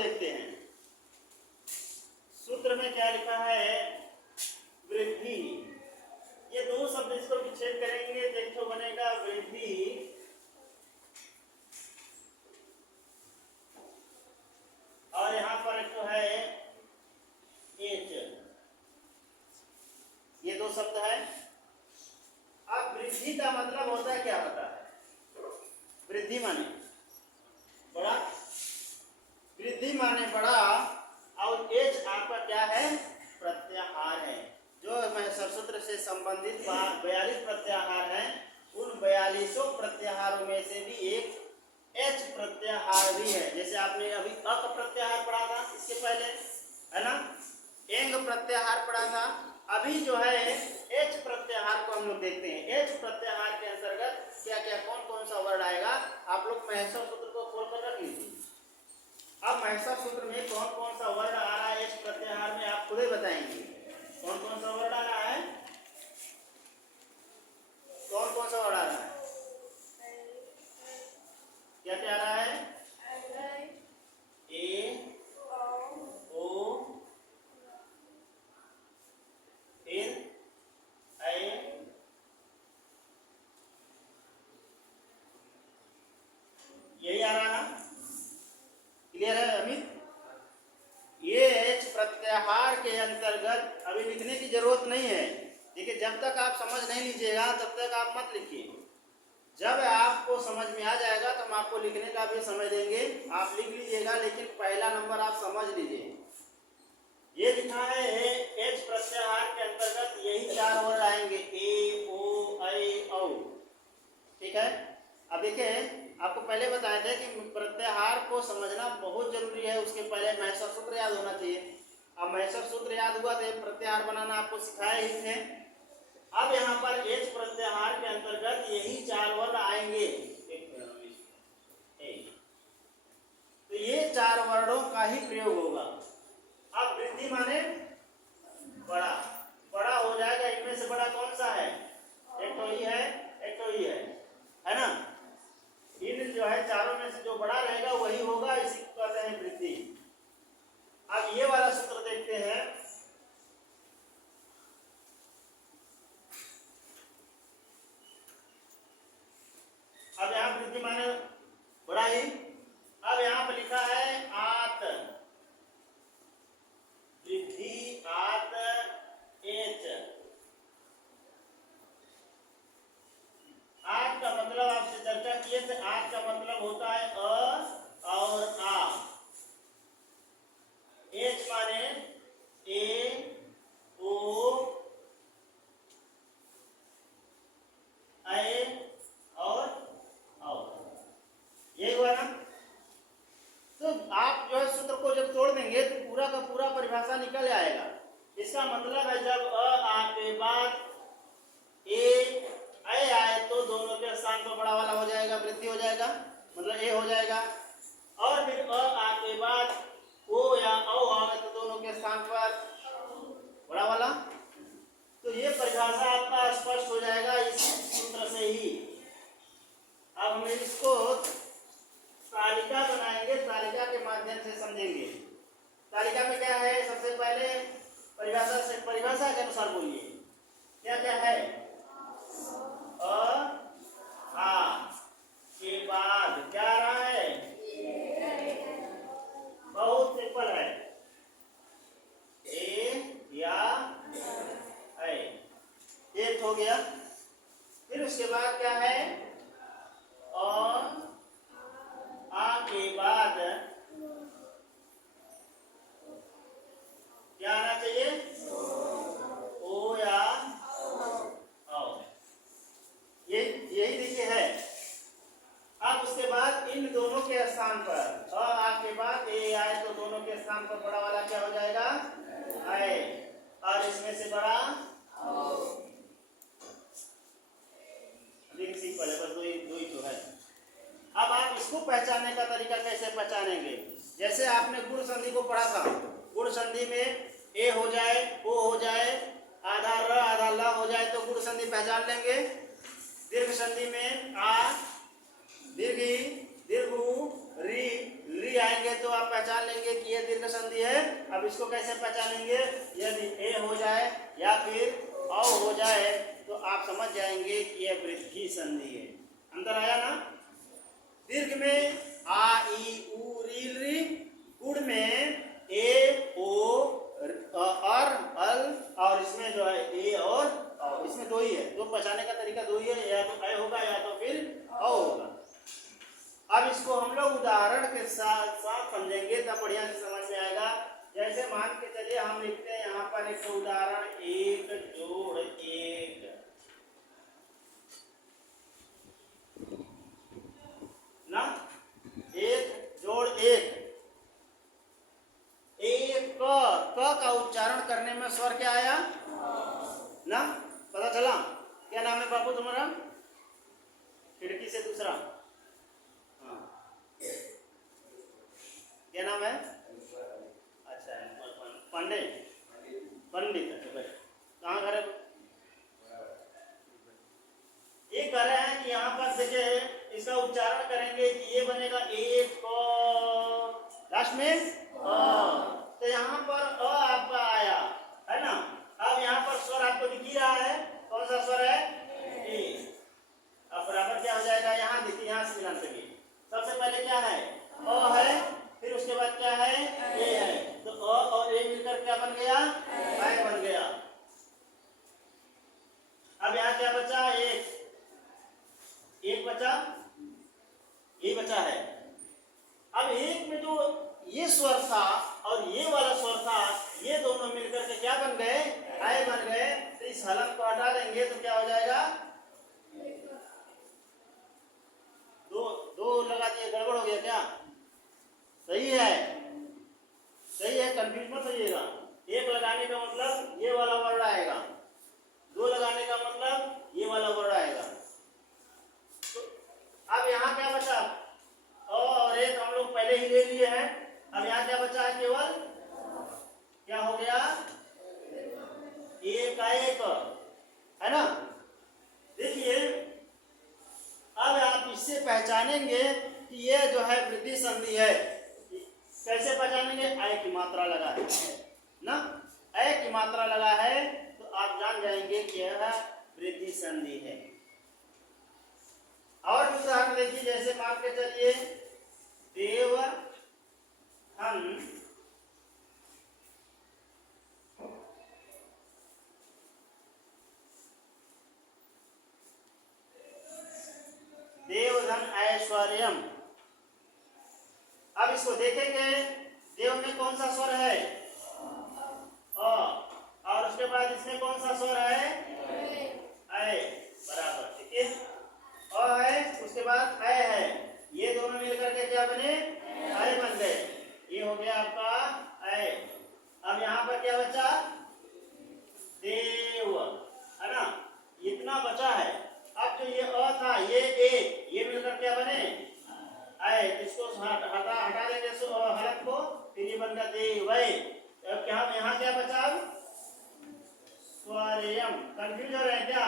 देखते हैं। सूत्र में क्या लिखा है, वृद्धि। ये दो शब्द इसको विच्छेद करेंगे, देखो बनेगा वृद्धि और यहाँ पर एक तो है एच, ये दो शब्द है। अब वृद्धि का मतलब होता है, क्या होता है? वृद्धि माने बड़ा, वृद्धि माने बड़ा, और एच आपका क्या है? प्रत्याहार है। जो सूत्र से संबंधित 42 प्रत्याहार हैं, उन 42 प्रत्याहारों में से भी एक एच प्रत्याहार भी है। जैसे आपने अभी अक प्रत्याहार पढ़ा था इसके पहले, है ना, एंग प्रत्याहार पढ़ा था। अभी जो है एच प्रत्याहार को हम लोग देखते हैं। एच प्रत्याहार के अंतर्गत क्या क्या कौन कौन सा वर्ड आएगा, आप लोग महर्षि सूत्र को खोल कर रख लीजिए। अब महर्षि सूत्र में कौन कौन सा वर्ड आ रहा है एच प्रत्याहार में, आप खुद ही बताएंगे कौन कौन सा वर्ड आ रहा है, कौन कौन सा वर्ड आ रहा है, क्या क्या आ रहा है? ए ओ एन ए, यही आ रहा है। क्लियर है अमित? ये एच प्रत्याहार के अंतर्गत अभी लिखने की जरूरत नहीं है। देखिए, जब तक आप समझ नहीं लीजिएगा तब तक आप मत लिखिए। जब आपको समझ में आ जाएगा तो हम आपको लिखने का भी समय देंगे, आप लिख लीजिएगा, लेकिन पहला नंबर आप समझ लीजिए। ये लिखा है एच प्रत्याहार के अंतर्गत यही 4 वर्ड आएंगे, ए ओ ऐ औ। ठीक है। अब देखिए, आपको पहले बताए थे कि प्रत्याहार को समझना बहुत जरूरी है, उसके पहले महर्षि सूत्र याद होना चाहिए। अब महर्षि सूत्र याद हुआ तो प्रत्याहार बनाना आपको सिखाए ही थे। अब यहाँ पर एच प्रत्याहार के अंतर्गत यही 4 वर्ड आएंगे। तो ये 4 वर्डों का ही प्रयोग होगा। अब वृद्धि माने बड़ा, बड़ा हो जाएगा। इनमें से बड़ा कौन सा है? एक तो ही है, एक तो ही है ना। इन जो है चारों में से जो बड़ा रहेगा वही होगा, इसी को कहते हैं वृद्धि। अब ये वाला सूत्र देखते हैं। अब यहाँ वृद्धि माने बड़ा ही। अब यहाँ पर लिखा है आत, वृद्धि आत एच। आत का मतलब आपसे चर्चा किए थे, आत का मतलब होता है अ और आ। एच माने ए ओ ऐ और औ, ये हुआ ना। तो आप जो है सूत्र को जब तोड़ देंगे तो पूरा का पूरा परिभाषा निकल आएगा। इसका मतलब है जब अ आ के बाद ए ऐ आए तो दोनों के स्थान पर बड़ा वाला हो जाएगा, वृद्धि हो जाएगा, मतलब ए हो जाएगा। और फिर अ आ के बाद ओ या औ आए तो दोनों के स्थान पर बड़ा वाला। तो ये परिभाषा आपका स्पष्ट हो जाएगा इस सूत्र से ही। अब हम इसको तालिका बनाएंगे, तालिका के माध्यम से समझेंगे। तालिका में क्या है, सबसे पहले परिभाषा से, परिभाषा के अनुसार बोलिए क्या क्या है। अ आ के बाद क्या आ रहा है? बहुत सिंपल है, ए या ऐ, एक हो गया। फिर उसके बाद क्या है? और आ के बाद क्या आना चाहिए? ओ या औ। यही देखिए है। अब उसके बाद इन दोनों के स्थान पर अ आ के बाद ए आए तो दोनों के स्थान पर बड़ा वाला क्या हो जाएगा? ऐ। और इसमें से बड़ा सिंपल है, बस दो ही तो है। अब आप इसको पहचानने का तरीका कैसे पहचानेंगे? जैसे आपने गुण संधि को पढ़ा था, गुण संधि में ए हो जाए, ओ हो जाए, आधा र आधा ल हो जाए तो गुण संधि पहचान लेंगे। दीर्घ संधि में आ दीर्घ दीर्घ री री आएंगे तो आप पहचान लेंगे पहचानेंगे कि ये दीर्घ संधि है। अब इसको कैसे पहचानेंगे? यदि ए हो जाए या फिर औ हो जाए तो आप समझ जाएंगे कि यह वृद्धि संधि है। अंदर आया ना? दीर्घ में आ ई उ री री, गुण में ए ओ और अल, और इसमें जो है ए और औ, इसमें दो ही है। दो पहचाने का तरीका दो ही है, या तो ए होगा या तो फिर औ होगा। अब इसको हम लोग उदाहरण के साथ साथ समझेंगे तब बढ़िया से समझ में आएगा। जैसे मान के चलिए हम लिखते हैं यहाँ पर एक उदाहरण, 1 जोड़ 1 ना, 1 जोड़ 1। एक क का उच्चारण करने में स्वर क्या आया ना? पता चला? क्या नाम है बाबू तुम्हारा? खिड़की से दूसरा, हाँ, क्या नाम है? अच्छा, पांडे, पंडित। कहाँ घर है? ये कह रहे हैं कि यहाँ पर देखिए इसका उच्चारण करेंगे कि ये बनेगा 1 क, लास्ट में तो यहाँ पर अ आपका आया है ना। अब यहाँ पर स्वर आपको दिख ही रहा है, कौन सा स्वर है? ए। अब बराबर क्या हो जाएगा? यहाँ देखिए, यहाँ से मिलान करिए। सबसे पहले क्या है? अ है, फिर उसके बाद क्या है? ए है। तो अ और ए मिलकर क्या बन गया? ए बन गया। अब यहाँ क्या बचा? एक बचा, ये बचा है। अब एक में जो ये स्वर था और ये वाला स्वर था, ये दोनों मिलकर के क्या बन गए? आय बन गए। तो इस हलन को हटा देंगे तो क्या हो जाएगा? दो लगा दिए, गड़बड़ हो गया क्या? सही है, सही है, कंफ्यूज मत होइएगा। एक लगाने का मतलब ये वाला वर्ड आएगा, दो लगाने का मतलब ये वाला वर्ड आएगा। तो अब यहाँ क्या बचा? और एक हम लोग पहले ही ले लिए हैं। अब यहाँ क्या बचा है? केवल क्या हो गया? एक का एक, है ना। देखिए अब आप इससे पहचानेंगे कि ये जो है वृद्धि संधि है। कैसे पहचानेंगे? ऐ की मात्रा लगा है ना, ऐ की मात्रा लगा है तो आप जान जाएंगे कि यह वृद्धि संधि है। और भी उदाहरण देखिए, जैसे मान के चलिए देव धन देवधन ऐश्वर्यम। अब इसको देखेंगे, देव में कौन सा स्वर है? अ, और उसके बाद इसमें कौन सा स्वर है? ऐ, बराबर, ठीक है। अ है, उसके बाद ऐ है, ये दोनों मिलकर के क्या बने? ऐ बन गए। ये हो गया आपका ऐ। अब यहाँ पर क्या बचा? देव, है ना। इतना बचा है। अब जो ये अ था, ये ए, ये मिलकर क्या बने? आए। इसको हटा देंगे हलक को, फिर ये बन गया देव। अब क्या यहाँ क्या बचा? स्वरयम। कंफ्यूज हो रहे हैं क्या?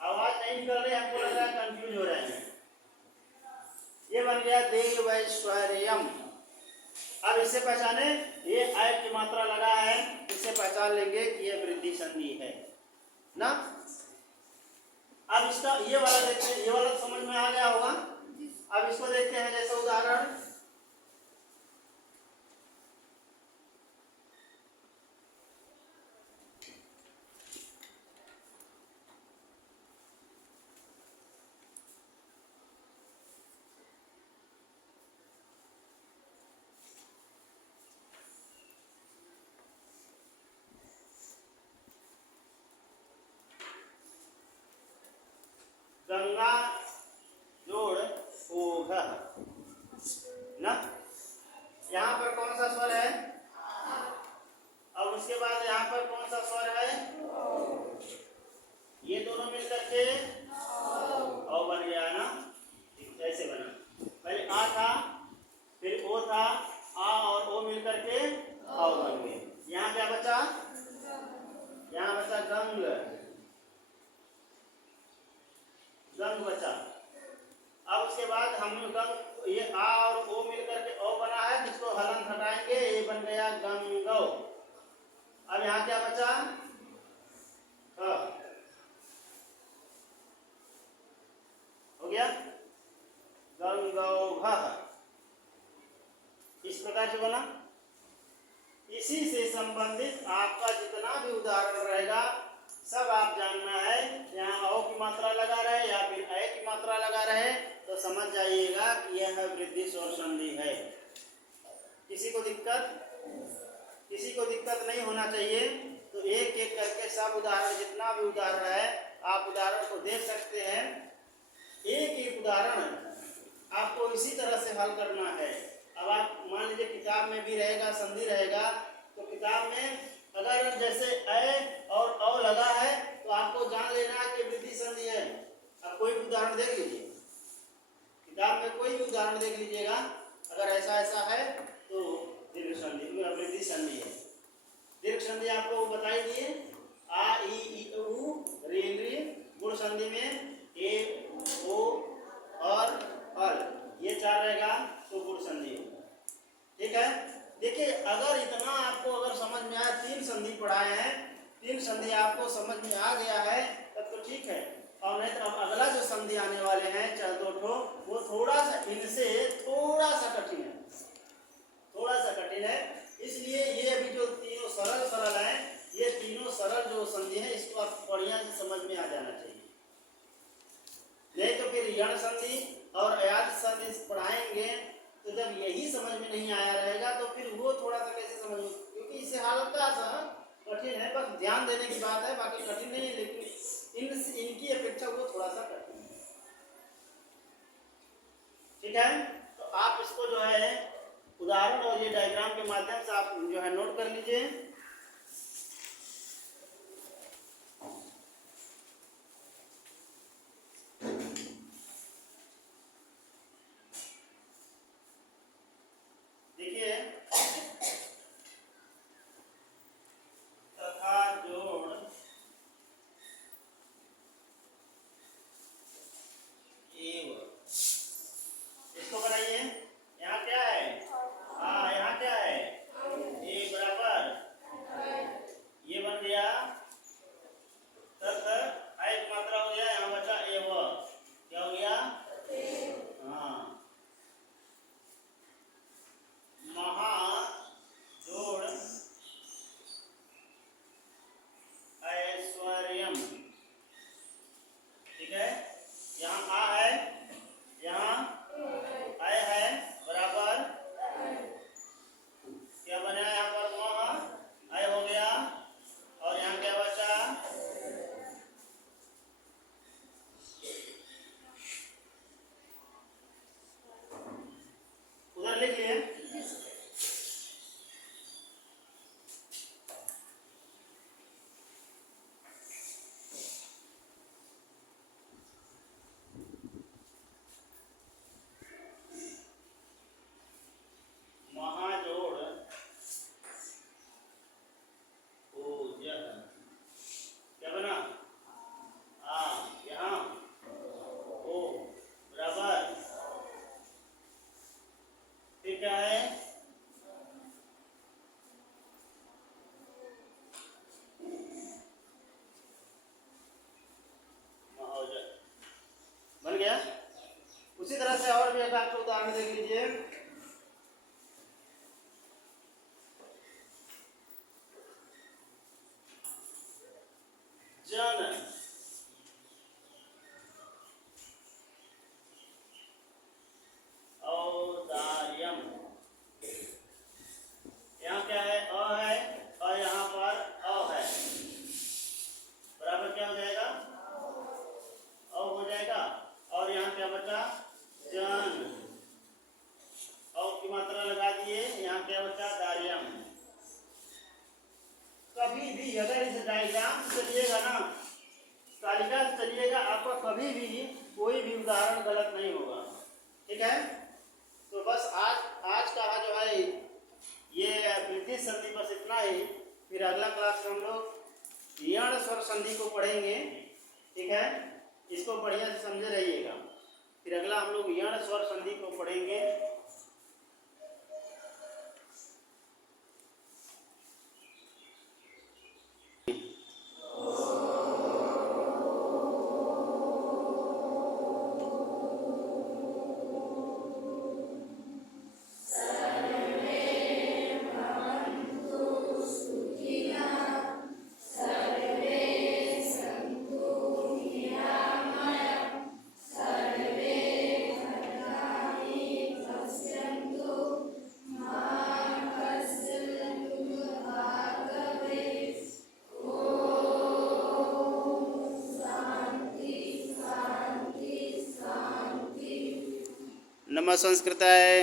आवाज नहीं निकल रही, हमको लग रहा है कंफ्यूज हो रहे हैं। ये बन गया देवैश्वर्यम। अब इससे पहचाने, ये आय की मात्रा लगा है, इससे पहचान लेंगे कि ये वृद्धि संधि है ना। अब इसका ये वाला देखते हैं, ये वाला समझ में आ गया होगा। अब इसको देखते हैं, जैसे उदाहरण गंगा जोड़ ओघ। यहाँ क्या बचा? हो गया गंगौघः, इस प्रकार से बना। इसी से संबंधित आपका जितना भी उदाहरण रहेगा सब आप जानना है। यहाँ औ की मात्रा लगा रहे या फिर अ की मात्रा लगा रहे तो समझ जाइएगा कि यह वृद्धि स्वर संधि है। किसी को दिक्कत नहीं होना चाहिए। तो एक एक करके सब उदाहरण, जितना भी उदाहरण है आप उदाहरण को देख सकते हैं। एक एक उदाहरण आपको इसी तरह से हल करना है। अब आप मान लीजिए किताब में भी रहेगा, संधि रहेगा, तो किताब में अगर जैसे अ और औ लगा है तो आपको जान लेना है कि वृद्धि संधि है। अब कोई भी उदाहरण देख लीजिए, किताब में कोई भी उदाहरण देख लीजिएगा, अगर ऐसा ऐसा है तो दीर्घ संधि, वृद्धि संधि है। दीर्घ संधि आपको बताई दिए, आ ई उ री री। गुण संधि में ए ओ और अल, ये 4 रहेगा तो गुण संधि होगा। ठीक है, देखिए अगर इतना आपको अगर समझ में आया, 3 संधि पढ़ाए हैं, 3 संधि आपको समझ में आ गया है तब तो ठीक है। और नहीं तो अब अगला जो संधि आने वाले हैं 4-2 ठो, वो थोड़ा सा इनसे थोड़ा सा कठिन है, थोड़ा सा कठिन है। इसलिए ये अभी जो तीनों सरल हैं, ये तीनों सरल जो संधि है इसको आप बढ़िया से समझ में आ जाना चाहिए। नहीं तो फिर यण संधि और अयाज संधि पढ़ाएंगे तो जब यही समझ में नहीं आया रहेगा तो फिर वो थोड़ा सा कैसे समझ में, क्योंकि इससे हल्का सा कठिन है, बस ध्यान देने की बात है, बाकी कठिन नहीं है। लेकिन इनकी अपेक्षा वो थोड़ा सा कठिन है। ठीक है, तो आप इसको जो है उदाहरण और ये डायग्राम के माध्यम से आप जो है नोट कर लीजिए। देखिए तथा जोड़ एवं, इसको बनाइए। यहाँ क्या है? यहाँ क्या है? ए बराबर, ये बन गया तथा एक मात्रा हो गया, यहाँ बचा एवं, क्या हो गया? हाँ, महा जोड़ ऐश्वर्यम। ठीक है, यहाँ आ है, यहाँ अ है, बराबर क्या बना यहाँ पर? महा अ हो गया, और यहाँ क्या बचा? उधर लिख लिए। महाजोड़ ओजः, क्या बना? यहाँ ओ बराबर, फिर क्या है? महाओजः बन गया। उसी तरह से और भी एक आपको उदाहरण देख लीजिए। जन औदार्यम, यहाँ क्या है? अ है, और यहाँ पर अ है, बराबर क्या हो जाएगा? अ हो जाएगा, और यहाँ क्या बचा? जन, अ की मात्रा लगा दिए, यहाँ क्या बचा? दार्यम। कभी भी अगर इस डायग्राम से चलिएगा ना, तालिका से चलिएगा, आपका कभी भी कोई भी उदाहरण गलत नहीं होगा। ठीक है, तो बस आज का जो है ये वृद्धि संधि बस इतना ही। फिर अगला क्लास में हम लोग यण स्वर संधि को पढ़ेंगे। ठीक है, इसको बढ़िया से समझे रहिएगा। फिर अगला हम लोग यण स्वर संधि को पढ़ेंगे। ब्रह्म संस्कृताय